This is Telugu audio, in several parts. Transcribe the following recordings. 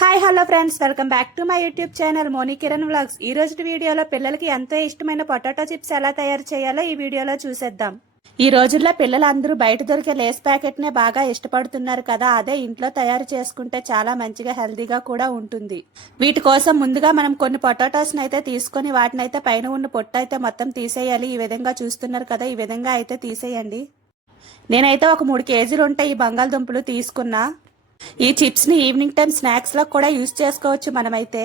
Hi hello friends, welcome back to my YouTube channel Moni Kiran vlogs. ఈ రోజు వీడియోలో పిల్లలకి ఎంతో ఇష్టమైన పొటాటో చిప్స్ ఎలా తయారు చేయాలో ఈ వీడియోలో చూసేద్దాం. ఈ రోజుల్లో పిల్లలందరూ బయట దొరికే లేస్ ప్యాకెట్నే బాగా ఇష్టపడుతున్నారు కదా. అదే ఇంట్లో తయారు చేసుకుంటే చాలా మంచిగా హెల్తీగా కూడా ఉంటుంది. వీటి కోసం ముందుగా మనం కొన్ని పొటాటోస్ని అయితే తీసుకొని వాటినైతే పైన ఉన్న పొట్టు అయితే మొత్తం తీసేయాలి. ఈ విధంగా చూస్తున్నారు కదా, ఈ విధంగా అయితే తీసేయండి. నేనైతే ఒక 3 కేజీలు ఉంటాయి ఈ బంగాళదుంపలు తీసుకున్నా. ఈ చిప్స్ని ఈవినింగ్ టైం స్నాక్స్లో కూడా యూజ్ చేసుకోవచ్చు. మనమైతే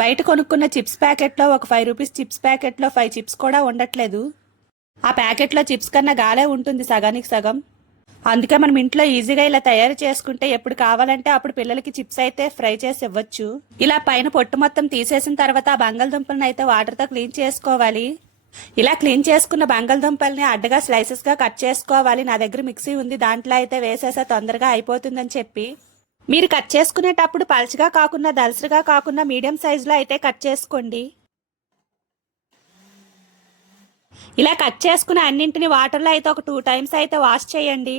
బయట కొనుక్కున్న చిప్స్ ప్యాకెట్లో ఒక 5 రూపీస్ చిప్స్ ప్యాకెట్లో 5 చిప్స్ కూడా ఉండట్లేదు. ఆ ప్యాకెట్లో చిప్స్ కన్నా గాలే ఉంటుంది సగానికి సగం. అందుకే మనం ఇంట్లో ఈజీగా ఇలా తయారు చేసుకుంటే ఎప్పుడు కావాలంటే అప్పుడు పిల్లలకి చిప్స్ అయితే ఫ్రై చేసి ఇవ్వచ్చు. ఇలా పైన పొట్టు మొత్తం తీసేసిన తర్వాత ఆ బంగాళదుంపలను అయితే వాటర్తో క్లీన్ చేసుకోవాలి. ఇలా క్లీన్ చేసుకున్న బంగాళదుంపల్ని అడ్డగా స్లైసెస్గా కట్ చేసుకోవాలి. నా దగ్గర మిక్సీ ఉంది, దాంట్లో అయితే వేసేసా తొందరగా అయిపోతుందని చెప్పి. మీరు కట్ చేసుకునేటప్పుడు పల్చగా కాకుండా దలసరిగా కాకుండా మీడియం సైజులో అయితే కట్ చేసుకోండి. ఇలా కట్ చేసుకున్న అన్నింటిని వాటర్లో అయితే ఒక 2 టైమ్స్ అయితే వాష్ చేయండి.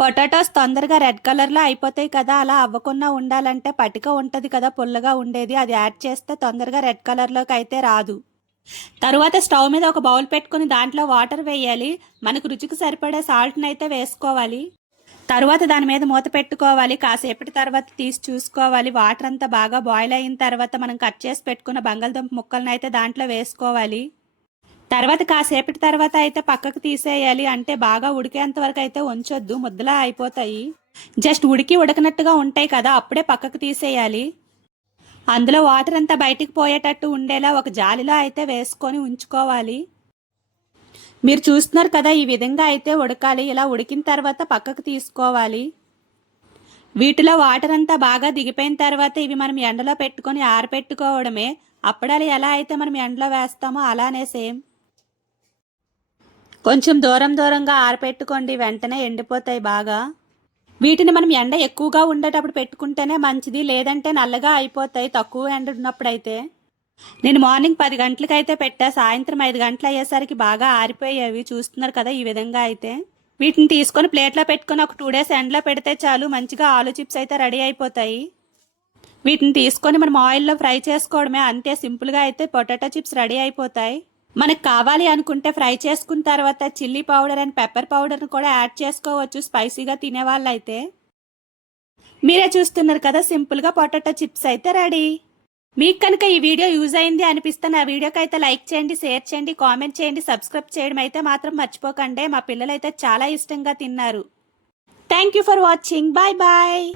పొటాటోస్ తొందరగా రెడ్ కలర్లో అయిపోతాయి కదా, అలా అవ్వకుండా ఉండాలంటే పటిక ఉంటుంది కదా పుల్లగా ఉండేది, అది యాడ్ చేస్తే తొందరగా రెడ్ కలర్లోకి అయితే రాదు. తరువాత స్టవ్ మీద ఒక బౌల్ పెట్టుకుని దాంట్లో వాటర్ వేయాలి. మనకు రుచికి సరిపడే సాల్ట్ని అయితే వేసుకోవాలి. తరువాత దాని మీద మూత పెట్టుకోవాలి. కాసేపటి తర్వాత తీసి చూసుకోవాలి. వాటర్ అంతా బాగా బాయిల్ అయిన తర్వాత మనం కట్ చేసి పెట్టుకున్న బంగాళదుంప ముక్కలను అయితే దాంట్లో వేసుకోవాలి. తర్వాత కాసేపటి తర్వాత అయితే పక్కకు తీసేయాలి. అంటే బాగా ఉడికేంత వరకు అయితే ఉంచొద్దు, ముద్దలా అయిపోతాయి. జస్ట్ ఉడకనట్టుగా ఉంటాయి కదా, అప్పుడే పక్కకు తీసేయాలి. అందులో వాటర్ అంతా బయటికి పోయేటట్టు ఉండేలా ఒక జాలిలో అయితే వేసుకొని ఉంచుకోవాలి. మీరు చూస్తున్నారు కదా, ఈ విధంగా అయితే ఉడకాలి. ఇలా ఉడికిన తర్వాత పక్కకు తీసుకోవాలి. వీటిలో వాటర్ అంతా బాగా దిగిపోయిన తర్వాత ఇవి మనం ఎండలో పెట్టుకొని ఆరపెట్టుకోవడమే. అప్పడాలు ఎలా అయితే మనం ఎండలో వేస్తామో అలానే సేమ్. కొంచెం దూరంగా ఆరపెట్టుకోండి, వెంటనే ఎండిపోతాయి బాగా. వీటిని మనం ఎండ ఎక్కువగా ఉండేటప్పుడు పెట్టుకుంటేనే మంచిది, లేదంటే నల్లగా అయిపోతాయి తక్కువ ఎండ ఉన్నప్పుడైతే. నేను మార్నింగ్ 10 గంటలకైతే పెట్టా, సాయంత్రం 5 గంటలు అయ్యేసరికి బాగా ఆరిపోయేవి. చూస్తున్నారు కదా ఈ విధంగా అయితే. వీటిని తీసుకొని ప్లేట్లో పెట్టుకొని ఒక 2 డేస్ ఎండలో పెడితే చాలు, మంచిగా ఆలు చిప్స్ అయితే రెడీ అయిపోతాయి. వీటిని తీసుకొని మనం ఆయిల్లో ఫ్రై చేసుకోవడమే, అంతే సింపుల్గా అయితే పొటాటో చిప్స్ రెడీ అయిపోతాయి. మనకు కావాలి అనుకుంటే ఫ్రై చేసుకున్న తర్వాత చిల్లీ పౌడర్ అండ్ పెప్పర్ పౌడర్ని కూడా యాడ్ చేసుకోవచ్చు స్పైసీగా తినేవాళ్ళైతే. మీరే చూస్తున్నారు కదా, సింపుల్గా పొటాటో చిప్స్ అయితే రెడీ. మీకు కనుక ఈ వీడియో యూజ్ అయింది అనిపిస్తే నా వీడియోకి అయితే లైక్ చేయండి, షేర్ చేయండి, కామెంట్ చేయండి, సబ్స్క్రైబ్ చేయడం అయితే మాత్రం మర్చిపోకండి. మా పిల్లలు అయితే చాలా ఇష్టంగా తిన్నారు. Thank you for watching. Bye bye.